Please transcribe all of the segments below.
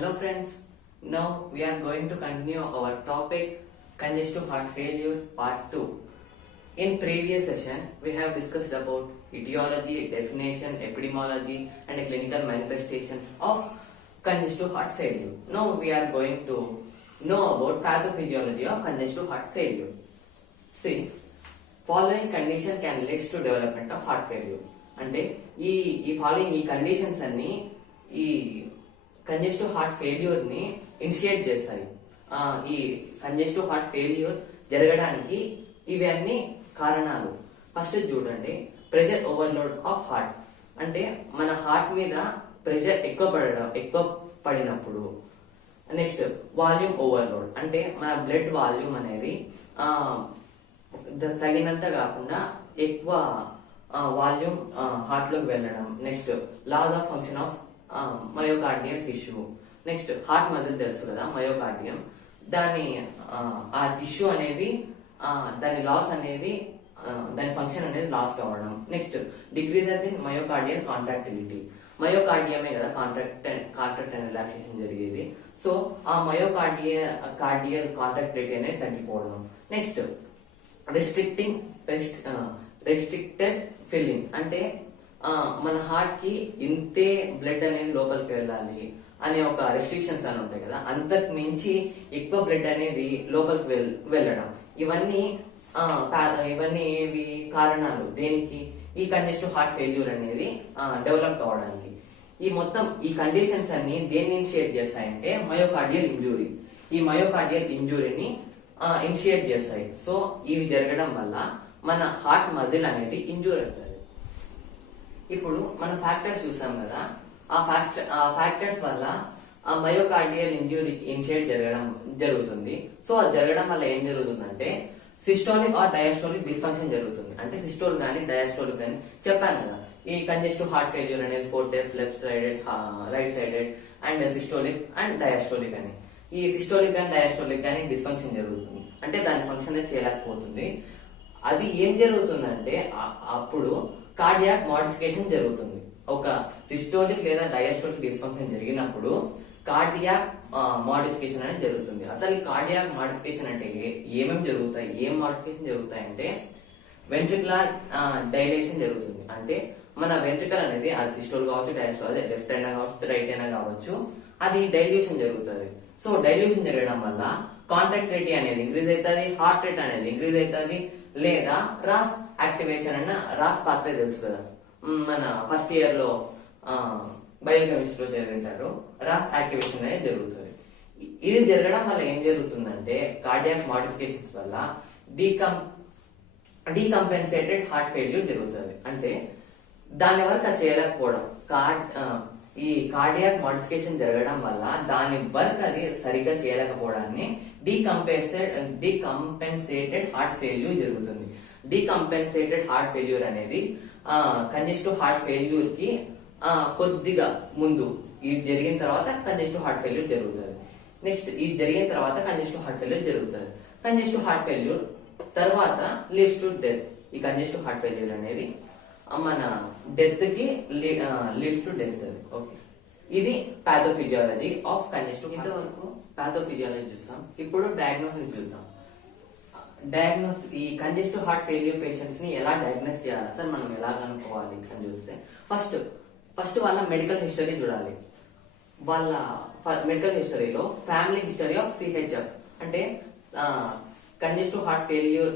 Hello friends, now we are going to continue our topic congestive heart failure part 2. In previous session, we have discussed about etiology, definition, epidemiology and clinical manifestations of congestive heart failure. Now we are going to know about pathophysiology of congestive heart failure. See, following condition can lead to development of heart failure. అంటే ఈ following ఈ conditions అన్ని ఈ congestive heart failure ని initiate చేస్తాయి. ఈ congestive heart failure జరగడానికి ఇవి అన్ని కారణాలు. ఫస్ట్ చూడండి, ప్రెషర్ ఓవర్లోడ్ ఆఫ్ హార్ట్. అంటే మన హార్ట్ మీద ప్రెషర్ ఎక్కువ పడినప్పుడు. నెక్స్ట్ వాల్యూమ్ ఓవర్లోడ్, అంటే మన బ్లడ్ వాల్యూమ్ అనేది తగినంత కాకుండా ఎక్కువ వాల్యూమ్ హార్ట్ లోకి వెళ్ళడం. Next loss of function of myocardium tissue. Next heart muscle తెలుసు కదా, మయోకార్డియం. ఆ టిష్యూ అనేది దాని లాస్ అనేది దాని ఫంక్షన్ అనేది లాస్ కావడం. Next decreases in myocardial contractility. మయోకార్డియమే కదా కాంట్రాక్ట్ అండ్ రిలాక్సేషన్ జరిగేది. సో ఆ కార్డియల్ కాంట్రాక్టిలిటీ అనేది తగ్గిపోవడం. నెక్స్ట్ రెస్ట్రిక్టెడ్ ఫిల్లింగ్, అంటే మన హార్ట్ కి ఇంతే బ్లడ్ అనేది లోపలికి వెళ్ళాలి అనే ఒక రెస్ట్రిక్షన్స్ అని ఉంటాయి కదా, అంతకు మించి ఎక్కువ బ్లడ్ అనేది లోపలికి వెళ్ళడం. ఇవన్నీ ఏవి కారణాలు దేనికి? ఈ కంజెస్టివ్ హార్ట్ ఫెయిల్యూర్ అనేది డెవలప్ కావడానికి. ఈ కండిషన్స్ అన్ని దేన్ని ఇనిషియేట్ చేస్తాయంటే మయోకార్డియల్ ఇంజురీ. ఈ మయోకార్డియల్ ఇంజురీని ఇనిషియేట్ చేస్తాయి. సో ఇవి జరగడం వల్ల మన హార్ట్ మజిల్ అనేది ఇంజూర్ అవుతుంది. ఇప్పుడు మనం ఫ్యాక్టర్స్ చూసాం కదా, ఆ ఫ్యాక్టర్స్ వల్ల ఆ మయోకార్డియల్ ఇంజురీకి ఇనిషియేట్ జరుగుతుంది. సో అది జరగడం వల్ల ఏం జరుగుతుందంటే సిస్టోలిక్ ఆర్ డయాస్టోలిక్ డిస్ఫంక్షన్ జరుగుతుంది. అంటే సిస్టోల్ గానీ డయాస్టోలిక్ గానీ చెప్పాను కదా, ఈ కంజెస్టివ్ హార్ట్ ఫెయిల్యూర్ అనేది 4 types, left sided, right sided and systolic and diastolic అని. ఈ సిస్టోలిక్ గానీ డయాస్టోలిక్ గానీ డిస్ఫంక్షన్ జరుగుతుంది, అంటే దాని ఫంక్షన్ చేయలేకపోతుంది. అది ఏం జరుగుతుందంటే అప్పుడు కార్డియాక్ మోడిఫికేషన్ జరుగుతుంది. ఒక సిస్టోలిక్ లేదా డయాస్టోలిక్ డిస్ఫంక్షన్ జరిగినప్పుడు కార్డియాక్ మోడిఫికేషన్ అనేది జరుగుతుంది. అసలు ఈ కార్డియాక్ మోడిఫికేషన్ అంటే ఏమేమి జరుగుతాయి, ఏం మోడిఫికేషన్ జరుగుతాయి అంటే వెంట్రికులర్ డైలేషన్ జరుగుతుంది. అంటే మన వెంట్రికల్ అనేది అది సిస్టోల్ కావచ్చు, డయాస్టోల్, అదే లెఫ్ట్ అయినా కావచ్చు, రైట్ అయినా కావచ్చు, అది డైల్యూషన్ జరుగుతుంది. సో డైల్యూషన్ జరగడం వల్ల కాంట్రాక్టిలిటీ అనేది ఇంక్రీజ్ అవుతుంది, హార్ట్ రేట్ అనేది ఇంక్రీజ్ అవుతుంది. లేదా రాస్ యాక్టివేషన్ అన్న రాస్ పాత్రే తెలుసు కదా, మన ఫస్ట్ ఇయర్ లో బయోకెమిస్ట్రీ లో చదివింటారు. రాస్ యాక్టివేషన్ అనేది జరుగుతుంది. ఇది జరగడం వల్ల ఏం జరుగుతుందంటే కార్డియాక్ మోడిఫికేషన్స్ వల్ల డీకంపెన్సేటెడ్ హార్ట్ ఫెయిల్యూర్ జరుగుతుంది. అంటే దాని వరకు అది చేయలేకపోవడం. ఈ కార్డియాక్ మోడిఫికేషన్ జరగడం వల్ల దాని వర్క్ అది సరిగ్గా చేయలేకపోవడాన్ని డీకంపెన్సేటెడ్ హార్ట్ ఫెయిల్యూర్ జరుగుతుంది. డీకంపెన్సేటెడ్ హార్ట్ ఫెయిల్యూర్ అనేది కంజెస్టివ్ హార్ట్ ఫెయిల్యూర్ కి కొద్దిగా ముందు, ఇది జరిగిన తర్వాత కంజెస్టివ్ హార్ట్ ఫెయిల్యూర్ జరుగుతుంది. నెక్స్ట్ ఇది జరిగిన తర్వాత కంజెస్టివ్ హార్ట్ ఫెయిల్యూర్ జరుగుతుంది. కంజెస్టివ్ హార్ట్ ఫెయిల్యూర్ తర్వాత లీడ్స్ టు డెత్. ఈ కంజెస్టివ్ హార్ట్ ఫెయిల్యూర్ అనేది మన డెత్ కి లీడ్స్ టు డెత్. ఓకే, ఇది పాథోఫిజియాలజీ ఆఫ్ కంజెస్టివ్. ఇంతవరకు పాథోఫిజియాలజీ చూస్తాం. ఇప్పుడు డయాగ్నోసిస్ చూద్దాం. ఈ కంజెస్టివ్ హార్ట్ ఫెయిల్యూర్ పేషెంట్స్ ని ఎలా డయాగ్నోస్ చేయాలి, అసలు మనం ఎలా కనుక్కోవాలి అని చూస్తే ఫస్ట్ వాళ్ళ మెడికల్ హిస్టరీ చూడాలి. వాళ్ళ మెడికల్ హిస్టరీలో ఫ్యామిలీ హిస్టరీ ఆఫ్ సిహెచ్ఎఫ్, అంటే కంజెస్టివ్ హార్ట్ ఫెయిల్యూర్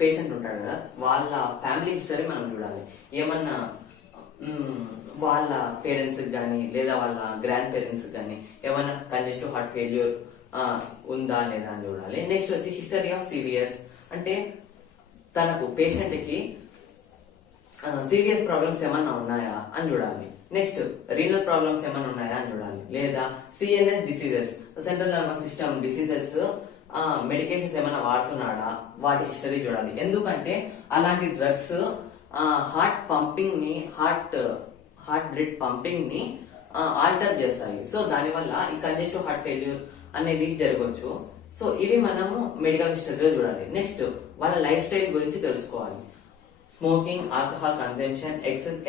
పేషెంట్ ఉంటాడు కదా, వాళ్ళ ఫ్యామిలీ హిస్టరీ మనం చూడాలి. ఏమన్నా వాళ్ళ పేరెంట్స్ కానీ లేదా వాళ్ళ గ్రాండ్ పేరెంట్స్ కానీ ఏమన్నా కంజెస్టివ్ హార్ట్ ఫెయిల్యూర్ ఉందా లేదా అని చూడాలి. నెక్స్ట్ వచ్చి హిస్టరీ ఆఫ్ సివిఎస్, అంటే తనకు పేషెంట్ కి సీరియస్ ప్రాబ్లమ్స్ ఏమన్నా ఉన్నాయా అని చూడాలి. నెక్స్ట్ రీనల్ ప్రాబ్లమ్స్ ఏమన్నా ఉన్నాయా అని చూడాలి. లేదా CNS diseases, central nervous system diseases medications ఏమైనా వాడుతున్నాడా, వాటి హిస్టరీ చూడాలి. ఎందుకంటే అలాంటి డ్రగ్స్ హార్ట్ పంపింగ్ ని హార్ట్ బ్లడ్ పంపింగ్ ని ఆల్టర్ చేస్తాయి. సో దానివల్ల ఈ కంజెస్టివ్ హార్ట్ ఫెయిల్యూర్ అనేది జరగవచ్చు. సో ఇవి మనము మెడికల్ హిస్టరీలో చూడాలి. నెక్స్ట్ వాళ్ళ లైఫ్ స్టైల్ గురించి తెలుసుకోవాలి. Smoking, alcohol consumption, excess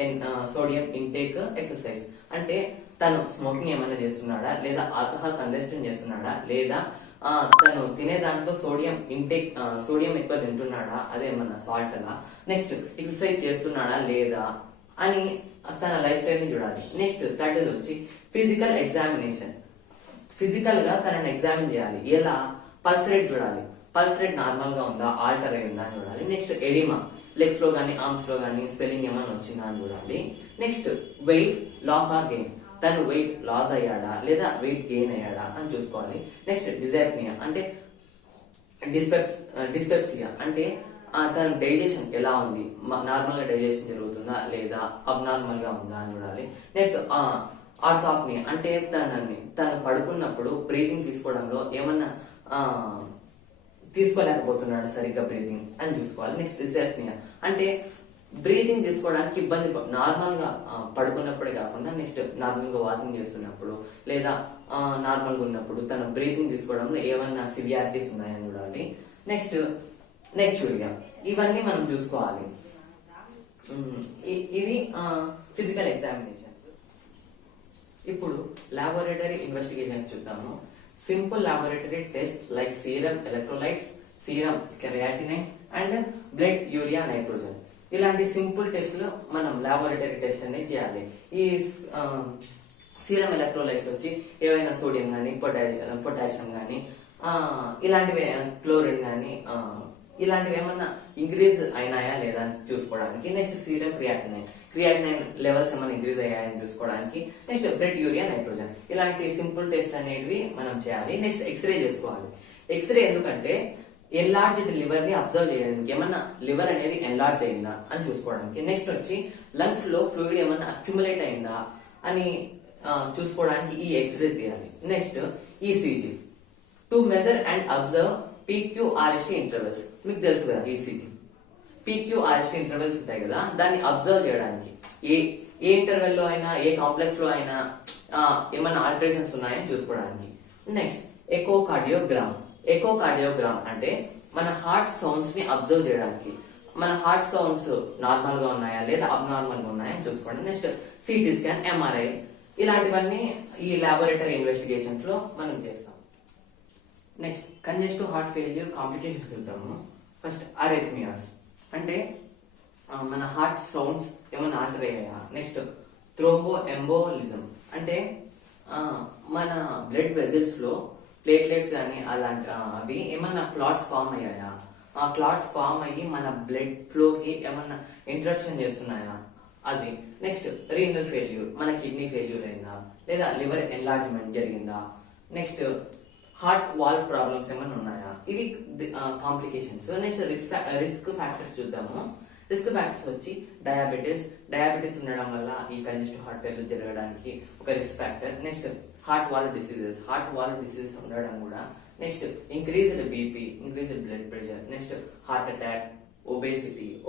sodium intake, exercise. అంటే తను స్మోకింగ్ ఏమైనా చేస్తున్నాడా, లేదా ఆల్కహాల్ కన్సంప్షన్ చేస్తున్నాడా, లేదా తను తినే దాంట్లో సోడియం ఎక్కువ తింటున్నాడా, అదేమన్నా సాల్ట్ అలా. నెక్స్ట్ ఎక్సర్సైజ్ చేస్తున్నాడా లేదా అని తన లైఫ్ స్టైల్ ని చూడాలి. నెక్స్ట్ థర్డ్ వచ్చి ఫిజికల్ ఎగ్జామినేషన్. ఫిజికల్ గా తనని ఎగ్జామిన్ చేయాలి. ఎలా? పల్స్ రేట్ చూడాలి. పల్స్ రేట్ నార్మల్ గా ఉందా, ఆల్టర్ అయి ఉందా అని చూడాలి. నెక్స్ట్ ఎడిమా, లెగ్స్ లో గానీ ఆర్మ్స్ లో గానీ స్వెల్లింగ్ ఏమైనా వచ్చిందా అని చూడాలి. Next weight loss or gain, తను వెయిట్ లాస్ అయ్యాడా లేదా వెయిట్ గెయిన్ అయ్యాడా అని చూసుకోవాలి. నెక్స్ట్ డిజైప్నియా అంటే డిస్పెప్సియా అంటే తన డైజెషన్ ఎలా ఉంది, నార్మల్ గా డైజెషన్ జరుగుతుందా లేదా అబ్నార్మల్ గా ఉందా అని చూడాలి. నెక్స్ట్ ఆర్థాప్నియా అంటే తను పడుకున్నప్పుడు బ్రీతింగ్ తీసుకోవడంలో ఏమన్నా తీసుకోలేకపోతున్నాడు సరిగ్గా బ్రీతింగ్ అని చూసుకోవాలి. నెక్స్ట్ డిస్ఆప్నియా అంటే బ్రీతింగ్ తీసుకోవడానికి ఇబ్బంది, నార్మల్ గా పడుకున్నప్పుడే కాకుండా నెక్స్ట్ నార్మల్ గా వాకింగ్ చేస్తున్నప్పుడు లేదా నార్మల్ గా ఉన్నప్పుడు తన బ్రీతింగ్ తీసుకోవడంలో ఏమన్నా సివియారిటీస్ ఉన్నాయని చూడాలి. నెక్స్ట్ నెక్చూరియా, ఇవన్నీ మనం చూసుకోవాలి. ఇవి ఫిజికల్ ఎగ్జామినేషన్స్. ఇప్పుడు లాబొరేటరీ ఇన్వెస్టిగేషన్ చూద్దాము. Simple laboratory test like serum electrolytes, serum creatinine and blood urea nitrogen, ఇలాంటి సింపుల్ టెస్ట్లు మనం లాబొరేటరీ టెస్ట్ అనేది చేయాలి. ఈ సీరం ఎలక్ట్రోలైట్స్ వచ్చి ఏవైనా సోడియం గానీ పొటాషియం గానీ ఇలాంటివి, క్లోరిన్ గానీ ఇలాంటివి ఏమన్నా ఇంక్రీజ్ అయినాయా లేదా చూసుకోవడానికి. నెక్స్ట్ సీరం క్రియాటినైన్ లెవెల్స్ ఏమైనా ఇంక్రీజ్ అయ్యాయని చూసుకోవడానికి. నెక్స్ట్ బ్లడ్ యూరియా నైట్రోజన్, ఇలాంటి సింపుల్ టెస్ట్ అనేవి మనం చేయాలి. నెక్స్ట్ ఎక్స్రే చేసుకోవాలి. ఎక్స్రే ఎందుకంటే ఎన్లార్జ్డ్ లివర్ ని అబ్జర్వ్ చేయడానికి, ఏమన్నా లివర్ అనేది ఎన్లార్జ్ అయిందా అని చూసుకోవడానికి. నెక్స్ట్ వచ్చి లంగ్స్ లో ఫ్లూయిడ్ ఏమన్నా అక్యుములేట్ అయిందా అని చూసుకోవడానికి ఈ ఎక్స్రే తీయాలి. Next ECG to measure and observe PQRST intervals, మీకు తెలుసు కదా ఈసీజీ. PQRST ఇంటర్వెల్స్ ఉంటాయి కదా, దాన్ని అబ్జర్వ్ చేయడానికి ఏ ఇంటర్వెల్ లో అయినా ఏ కాంప్లెక్స్ లో అయినా ఏమైనా ఆల్టరేషన్స్ ఉన్నాయని చూసుకోవడానికి. నెక్స్ట్ ఎకోకార్డియోగ్రామ్ అంటే మన హార్ట్ సౌండ్స్ ని అబ్జర్వ్ చేయడానికి, మన హార్ట్ సౌండ్స్ నార్మల్ గా ఉన్నాయా లేదా అబ్నార్మల్ గా ఉన్నాయా అని చూసుకోండి. నెక్స్ట్ సిటీ స్కాన్, MRI, ఇలాంటివన్నీ ఈ లాబొరేటరీ ఇన్వెస్టిగేషన్స్ లో మనం చేస్తాం. Next congestive heart failure complications వెళ్తాము. ఫస్ట్ అరెథ్మియాస్ అంటే మన హార్ట్ సౌండ్స్ ఏమైనా ఆల్టర్ అయ్యాయా. నెక్స్ట్ థ్రోంబో ఎంబోలిజం అంటే మన బ్లడ్ వెజల్స్ లో ప్లేట్లెట్స్ కానీ అలాంటి అవి ఏమన్నా క్లాట్స్ ఫామ్ అయ్యాయా, ఆ క్లాట్స్ ఫామ్ అయ్యి మన బ్లడ్ ఫ్లో కి ఏమన్నా ఇంటరప్షన్ చేస్తున్నాయా అది. నెక్స్ట్ రీనల్ ఫెయిల్యూర్, మన కిడ్నీ ఫెయిల్యూర్ అయిందా లేదా లివర్ ఎన్లార్జ్మెంట్ జరిగిందా. నెక్స్ట్ హార్ట్ వాల్ ప్రాబ్లమ్స్ ఏమైనా ఉన్నాయా, ఇవి కాంప్లికేషన్స్. నెక్స్ట్ రిస్క్ ఫ్యాక్టర్స్ చూద్దాము. రిస్క్ ఫ్యాక్టర్స్ వచ్చి డయాబెటీస్ ఉండడం వల్ల ఈ కంజెస్టివ్ హార్ట్ ఫెయిల్యూర్ జరగడానికి ఒక risk factor. Next heart wall diseases ఉండడం కూడా. Next increased BP, increased blood pressure. Next heart attack,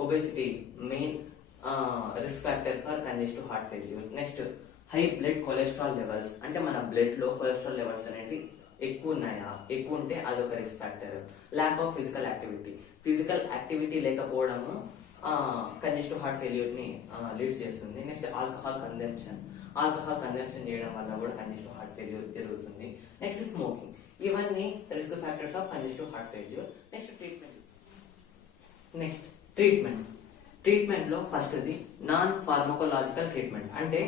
obesity main risk factor for congestive heart failure. Next high blood cholesterol levels అంటే మన blood లో cholesterol levels అనేవి ఎక్కువ ఉన్నాయా, ఎక్కువ ఉంటే అదొక risk factor. Lack of physical activity లేకపోవడము కంజెస్టివ్ హార్ట్ ఫెయిల్యూర్ ని లీడ్స్ చేస్తుంది. నెక్స్ట్ ఆల్కహాల్ కన్జంప్షన్ చేయడం వల్ల కూడా కంజెస్టివ్ హార్ట్ ఫెయిల్యూర్ జరుగుతుంది. నెక్స్ట్ స్మోకింగ్, ఇవన్నీ risk factors of congestive heart failure. Next treatment లో first the non pharmacological treatment అంటే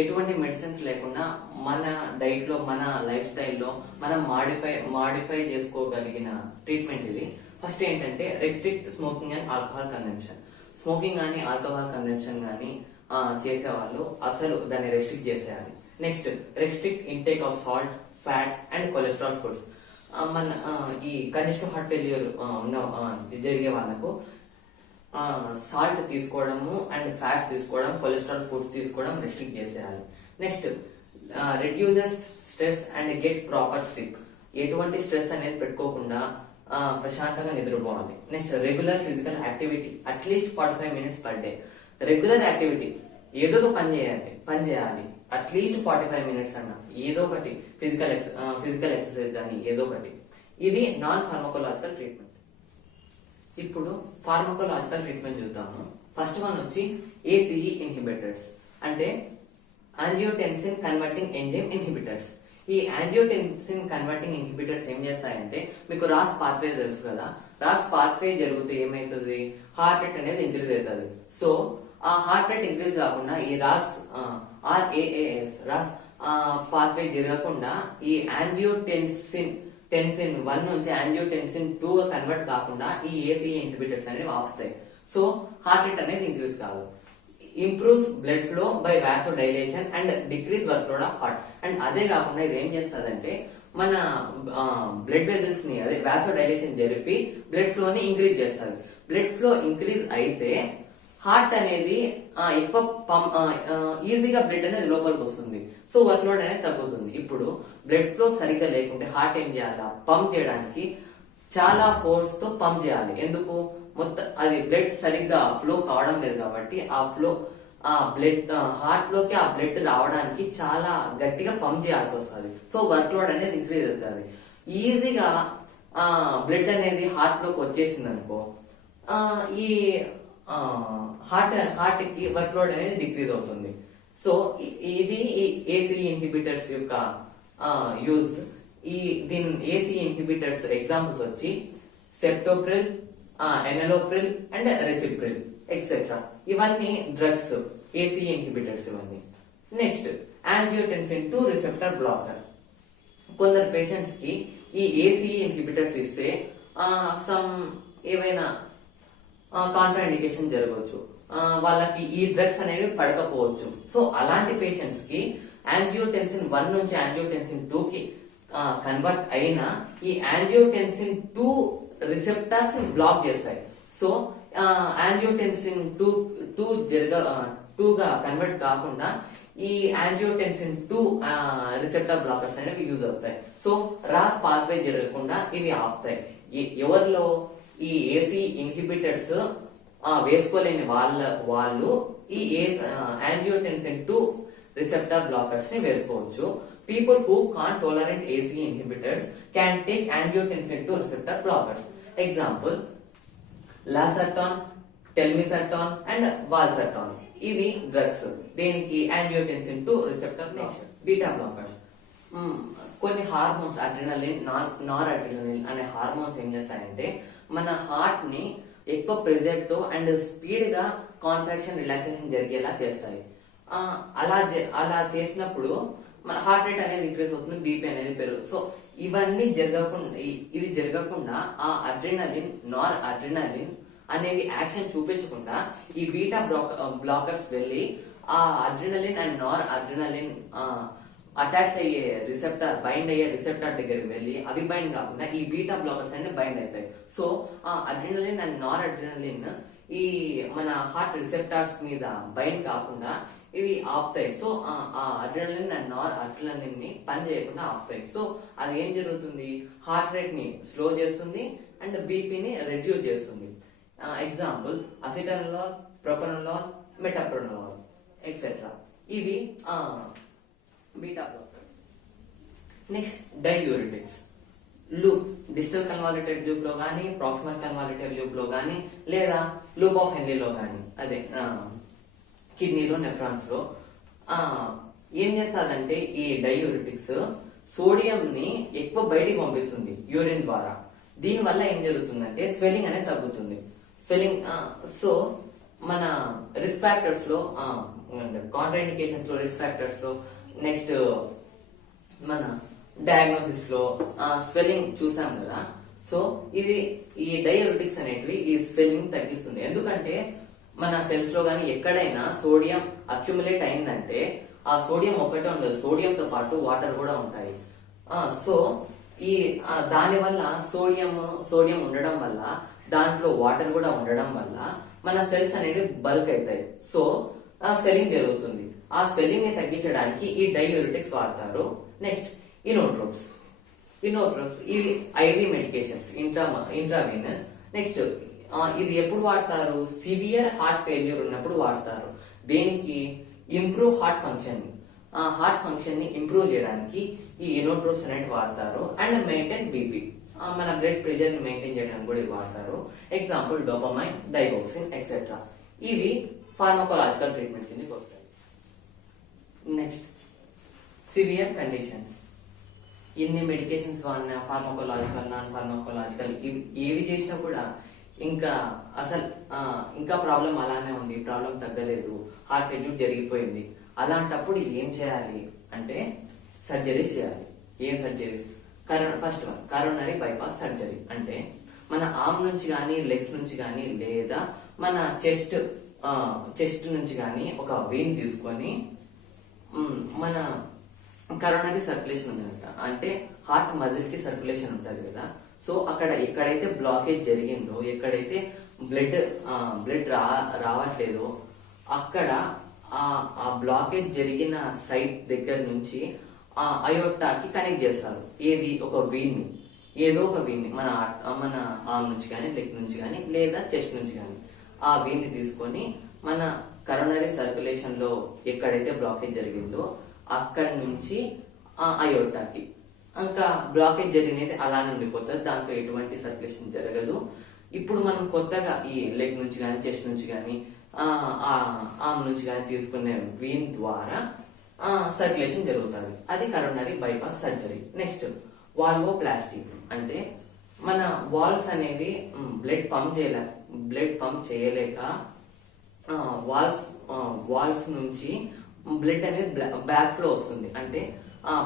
ఎటువంటి మెడిసిన్స్ లేకుండా మన డైట్ లో మన లైఫ్ స్టైల్లో మనం మాడిఫై చేసుకోగలిగిన ట్రీట్మెంట్ ఇది. ఫస్ట్ ఏంటంటే restrict smoking and alcohol consumption. Smoking గానీ ఆల్కహాల్ కన్జంప్షన్ గానీ చేసేవాళ్ళు అసలు దాన్ని రెస్ట్రిక్ట్ చేసేయాలి. Next restrict intake of salt, fats and cholesterol foods. మన ఈ కంజెస్టివ్ హార్ట్ ఫెయిల్యూర్ జరిగే వాళ్ళకు సాల్ట్ తీసుకోవడము అండ్ ఫ్యాట్స్ తీసుకోవడం, కొలెస్ట్రాల్ ఫుడ్స్ తీసుకోవడం రెస్ట్రిక్ట్ చేసేయాలి. Next reduces stress and get proper sleep. ఎటువంటి స్ట్రెస్ అనేది పెట్టుకోకుండా ప్రశాంతంగా నిద్రపోవాలి. Next regular physical activity at least 45 minutes per day. Regular activity ఏదో ఒక పని చేయాలి అట్లీస్ట్ 45 minutes అన్న, ఏదో ఒకటి ఫిజికల్ ఎక్సర్సైజ్ కానీ ఏదో ఒకటి. ఇది నాన్ ఫార్మకోలాజికల్ ట్రీట్మెంట్. ఇప్పుడు ఫార్మకోలాజికల్ ట్రీట్మెంట్ చూద్దాము. ఫస్ట్ వన్ వచ్చి ACE ఇన్హిబిటర్స్ అంటే యాంజియోటెన్సిన్ కన్వర్టింగ్ ఎంజైమ్ ఇన్హిబిటర్స్. ఈ యాంజియోటెన్సిన్ కన్వర్టింగ్ ఇన్హిబిటర్స్ ఏం చేస్తాయంటే, మీకు రాస్ పాత్వే తెలుసు కదా, రాస్ పాత్వే జరిగితే ఏమైతుంది, హార్ట్ రేట్ అనేది ఇంక్రీజ్ అవుతుంది. సో ఆ హార్ట్ రేట్ ఇంక్రీజ్ కాకుండా ఈ రాస్ రాస్ పాత్వే జరగకుండా ఈ యాంజియోటెన్సిన్ 1 నుంచి యాంజియోటెన్సిన్ 2 గా కన్వర్ట్ కాకుండా ఈ ఏసీఏ ఇన్హిబిటర్స్ అనేవి ఆపుతాయి. సో హార్ట్ రేట్ అనేది ఇంక్రీజ్ కాదు. Improves blood flow by vasodilation and decrease work load of heart. And అదే కాకుండా ఇది ఏం చేస్తుందంటే, మన బ్లడ్ వెజల్స్ ని అదే వాసోడైలేషన్ జరిపి బ్లడ్ ఫ్లో ని ఇంక్రీజ్ చేస్తుంది. బ్లడ్ ఫ్లో ఇంక్రీజ్ అయితే హార్ట్ అనేది ఎక్కువ ఈజీగా బ్లడ్ అనేది లోపలికి వస్తుంది. సో వర్క్ లోడ్ అనేది తగ్గుతుంది. ఇప్పుడు బ్లడ్ ఫ్లో సరిగ్గా లేకుంటే హార్ట్ ఏం చేయాలా, పంప్ చేయడానికి చాలా ఫోర్స్ తో పంప్ చేయాలి. ఎందుకు, మొత్తం అది బ్లడ్ సరిగ్గా ఫ్లో కావడం లేదు కాబట్టి ఆ బ్లడ్ హార్ట్ లోకి ఆ బ్లడ్ రావడానికి చాలా గట్టిగా పంప్ చేయాల్సి వస్తుంది. సో వర్క్ లోడ్ అనేది ఇంక్రీజ్ అవుతుంది. ఈజీగా బ్లడ్ అనేది హార్ట్ లోకి వచ్చేసింది అనుకో, ఈ హార్ట్ కి వర్క్ లోడ్ అనేది డిక్రీజ్ అవుతుంది. సో ఇది ఏసీ ఇన్హిబిటర్స్ యొక్క యూజ్. దీని ఏసీ ఇన్హిబిటర్స్ ఎగ్జాంపుల్స్ వచ్చి సెప్టోప్రిల్, ఎనలోప్రిల్ అండ్ రెసిప్రిల్ ఎక్సెట్రా. ఇవన్నీ డ్రగ్స్, ఏసీ ఇన్హిబిటర్స్ ఇవన్నీ. Next angiotensin 2 receptor blocker. కొందరు పేషెంట్స్ కి ఈ ఏసీ ఇన్హిబిటర్స్ ఇస్తే సమ్ ఏవైనా కాంట్రాఇండికేషన్ జరగవచ్చు, వాళ్ళకి ఈ డ్రగ్స్ అనేవి పడకపోవచ్చు. సో అలాంటి పేషెంట్స్ కి యాంజియోటెన్సిన్ 1 నుంచి యాంజియోటెన్సిన్ 2 కి కన్వర్ట్ అయినా ఈ యాంజియోటెన్సిన్ 2 రిసెప్టార్స్ బ్లాక్ చేస్తాయి. సో యాంజియోటెన్సిన్ 2 గా కన్వర్ట్ కాకుండా ఈ యాంజియోటెన్సిన్ 2 రిసెప్టర్ బ్లాకర్స్ అనేవి యూజ్ అవుతాయి. సో రాస్ పాత్వే జరగకుండా ఇవి ఆపుతాయి. ఎవరిలో ఈ ఏసీ ఇన్హిబిటర్స్ వేసుకోలేని వాళ్ళు ఈ యాంజియోటెన్సిన్ 2 రిసెప్టర్ బ్లాకర్స్ ని వేసుకోవచ్చు. People who can't tolerate AC inhibitors can take angiotensin 2 receptor blockers. Example, Lasartan, Telmisartan and Valsartan. ఇవి డ్రగ్స్. దేనికి, angiotensin 2 receptor blockers. Beta blockers. కొన్ని హార్మోన్స్ అడ్రినలిన్, నార్ అడ్రినలిన్ అనే హార్మోన్స్ ఏం చేస్తాయంటే, మన హార్ట్ ని ఎక్కువ ప్రెజర్ తో అండ్ స్పీడ్ గా కాంట్రాక్షన్ రిలాక్సేషన్ జరిగేలా చేస్తాయి. అలా చేసినప్పుడు మన హార్ట్ రేట్ అనేది ఇంక్రీజ్ అవుతుంది, బీపీ అనేది పెరుగుతుంది. సో ఇది జరగకుండా ఆ అడ్రినలిన్, నార్ అడ్రినలిన్ అనేవి యాక్షన్ చూపించకుండా ఈ బీటా బ్లాకర్స్ వెళ్ళి ఆ adrenaline and noradrenaline attach అయ్యే బైండ్ అయ్యే రిసెప్టర్ దగ్గరికి వెళ్ళి అవి బైండ్ కాకుండా ఈ బీటా బ్లాకర్స్ అన్ని బైండ్ అవుతాయి. సో ఆ అడ్రినలిన్ అండ్ నార్ అడ్రినలిన్ ఈ మన హార్ట్ రిసెప్టార్స్ మీద బైండ్ కాకుండా ఇవి ఆపుతాయి. సో ఆ అడ్రినలిన్ అండ్ నార్ అడ్రినలిన్ ని పని చేయకుండా ఆపుతాయి. సో అది ఏం జరుగుతుంది, హార్ట్ రేట్ ని స్లో చేస్తుంది అండ్ బీపీని రెడ్యూస్ చేస్తుంది. Example atenolol, propranolol, metoprolol etcetera. ఇవి beta blocker. Next diuretics. Loop, digital convoluted loop లో గానీ, ప్రాక్సిమల్ కన్వాలిటెడ్ లూప్ లో గానీ, లేదా లూప్ ఆఫ్ హెన్రీలో గానీ, అదే కిడ్నీలో, నెఫ్రాన్స్ లో ఏం చేస్తాదంటే ఈ డైయూరిటిక్స్ సోడియం ని ఎక్కువ బయటికి పంపిస్తుంది యూరిన్ ద్వారా. దీని వల్ల ఏం జరుగుతుందంటే స్వెల్లింగ్ అనేది తగ్గుతుంది. స్వెల్లింగ్ సో మన రిస్క్ ఫ్యాక్టర్స్ లో, కాంట్రాఇండికేషన్స్ లో, రిస్క్ ఫ్యాక్టర్స్ లో, నెక్స్ట్ మన డయాగ్నోసిస్ లో స్వెల్లింగ్ చూసాం కదా. సో ఈ డైయూరిటిక్స్ అనేటివి ఈ స్వెల్లింగ్ తగ్గిస్తుంది. ఎందుకంటే మన సెల్స్ లో గానీ ఎక్కడైనా సోడియం అక్యుములేట్ అయిందంటే ఆ సోడియం ఒకటే ఉండదు, సోడియంతో పాటు వాటర్ కూడా ఉంటాయి. సో దాని వల్ల సోడియం ఉండడం వల్ల, దాంట్లో వాటర్ కూడా ఉండడం వల్ల మన సెల్స్ అనేవి బల్క్ అవుతాయి. సో స్వెల్లింగ్ జరుగుతుంది. ఆ స్వెల్లింగ్ ని తగ్గించడానికి ఈ డైయూరిటిక్స్ వాడతారు. నెక్స్ట్ ఇనోట్రోప్స్. ఇవి ఐవి మెడికేషన్స్, ఇంట్రావీనస్. నెక్స్ట్ ఇది ఎప్పుడు వాడతారు, సివియర్ హార్ట్ ఫెయిల్యూర్ ఉన్నప్పుడు వాడతారు. దేనికి, ఇంప్రూవ్ హార్ట్ ఫంక్షన్ ని ఇంప్రూవ్ చేయడానికి ఈ ఇనోట్రోప్స్ అనేవి వాడతారు. అండ్ మెయింటైన్ బీపీ, మన బ్లడ్ ప్రెషర్ ని మెయింటైన్ చేయడానికి కూడా వాడతారు. Example dopamine, digoxin etcetera. ఇవి ఫార్మకోలాజికల్ ట్రీట్మెంట్ కిందకి వస్తాయి. Next severe conditions. ఇన్ని మెడికేషన్స్ వాడినా, ఫార్మకోలాజికల్, నాన్ ఫార్మకోలాజికల్, ఇవి ఏవి చేసినా కూడా ఇంకా అసలు ఇంకా ప్రాబ్లం అలానే ఉంది, ప్రాబ్లం తగ్గలేదు, హార్ట్ ఫెయిల్యూర్ జరిగిపోయింది. అలాంటప్పుడు ఏం చేయాలి అంటే సర్జరీస్ చేయాలి. ఏం surgeries? First one coronary bypass surgery. అంటే మన ఆర్మ్ నుంచి కానీ, లెగ్స్ నుంచి కానీ, లేదా మన చెస్ట్ నుంచి కానీ ఒక వెయిన్ తీసుకొని మన కరోనరీ సర్క్యులేషన్ ఉందన్నమాట. అంటే హార్ట్ మజిల్ కి సర్క్యులేషన్ ఉంటుంది కదా, సో అక్కడ ఎక్కడైతే బ్లాకేజ్ జరిగిందో, ఎక్కడైతే బ్లడ్ రావట్లేదో అక్కడ ఆ బ్లాకేజ్ జరిగిన సైట్ దగ్గర నుంచి ఆ అయోటాకి కనెక్ట్ చేస్తారు. ఏది? ఒక వీన్, ఏదో ఒక వీన్ మన ఆర్మ్ నుంచి కానీ, లెగ్ నుంచి కానీ, లేదా చెస్ట్ నుంచి కానీ ఆ వీన్ ని తీసుకొని మన కరోనరీ సర్క్యులేషన్ లో ఎక్కడైతే బ్లాకేజ్ జరిగిందో అక్కడి నుంచి ఆ అయోటాకి ఇంకా బ్లాకేజ్ జరిగినది అలానే ఉండిపోతుంది, దాంట్లో ఎటువంటి సర్క్యులేషన్ జరగదు. ఇప్పుడు మనం కొత్తగా ఈ లెగ్ నుంచి కానీ, చెస్ట్ నుంచి కానీ, ఆర్మ్ నుంచి కానీ తీసుకునే వీన్ ద్వారా సర్క్యులేషన్ జరుగుతుంది. అది కరోనరీ బైపాస్ సర్జరీ. నెక్స్ట్ వాల్వోప్లాస్టీ. అంటే మన వాల్స్ అనేవి బ్లడ్ పంప్ చేయలేక వాల్స్ నుంచి బ్లడ్ అనేది బ్యాక్ ఫ్లో వస్తుంది. అంటే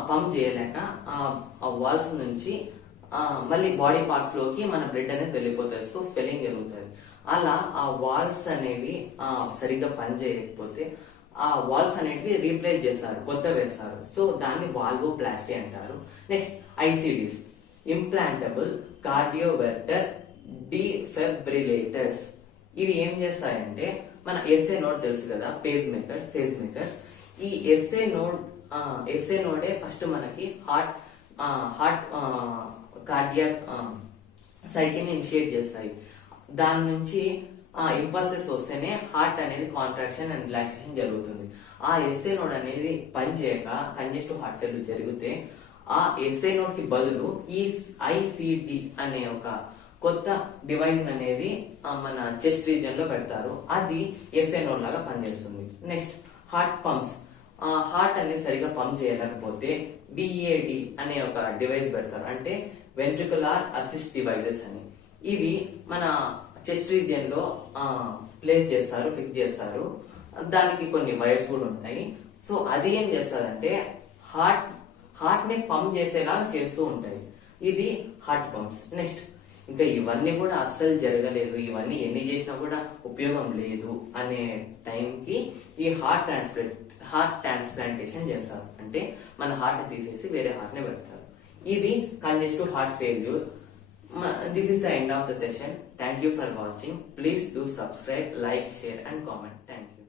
పంప్ చేయలేక ఆ వాల్స్ నుంచి మళ్ళీ బాడీ పార్ట్స్ లోకి మన బ్లడ్ అనేది వెళ్ళిపోతుంది, సో స్వెల్లింగ్ జరుగుతుంది. అలా ఆ వాల్స్ అనేవి సరిగ్గా పని చేయకపోతే ఆ వాల్స్ అనేవి రీప్లేస్ చేస్తారు, కొత్త వేస్తారు, సో దాన్ని వాల్వోప్లాస్టీ అంటారు. Next ICDs, implantable cardioverter defibrillators. ఇవి ఏం చేస్తాయంటే మన ఎస్ఏ నోడ్ తెలుసు కదా, పేస్ మేకర్స్. ఈ ఎస్ఏ నోడే ఫస్ట్ మనకి హార్ట్ కార్డియాక్ సైకిల్ ని ఇనిషియేట్ చేస్తాయి. దాని నుంచి ఇంపల్సెస్ వస్తేనే హార్ట్ అనేది కాంట్రాక్షన్ అండ్ రిలాక్సేషన్ జరుగుతుంది. ఆ ఎస్ఏ నోడ్ అనేది పనిచేయక కంజెస్టివ్ హార్ట్ ఫెయిల్యూర్ జరిగితే ఆ ఎస్ఏ నోడ్ కి బదులు ఈ ఐసిడి అనే ఒక కొత్త డివైస్ అనేది మన చెస్ట్ రీజన్ లో పెడతారు, అది ఎస్ఏ నోడ్ లాగా పనిచేస్తుంది. Next heart pumps. హార్ట్ అనేది సరిగా పంప్ చేయలేకపోతే బిఏడి అనే ఒక డివైస్ పెడతారు, అంటే వెంట్రికులర్ అసిస్ట్ డివైజెస్ అని. ఇవి మన చెస్ట్ రీజియన్ లో ఫిక్స్ చేస్తారు. దానికి కొన్ని వైర్స్ కూడా ఉంటాయి. సో అది ఏం చేస్తారంటే హార్ట్ ని పంప్ చేసేలాగా చేస్తూ ఉంటాయి. ఇది హార్ట్ పంప్స్. నెక్స్ట్ ఇంకా ఇవన్నీ కూడా అస్సలు జరగలేదు, ఇవన్నీ ఎన్ని చేసినా కూడా ఉపయోగం లేదు అనే టైంకి ఈ హార్ట్ ట్రాన్స్ప్లాంటేషన్ చేస్తారు. అంటే మన హార్ట్ ని తీసేసి వేరే హార్ట్ ని పెడతారు. ఇది congestive heart failure. This is the end of the session. Thank you for watching. Please do subscribe, like, share and comment. Thank you.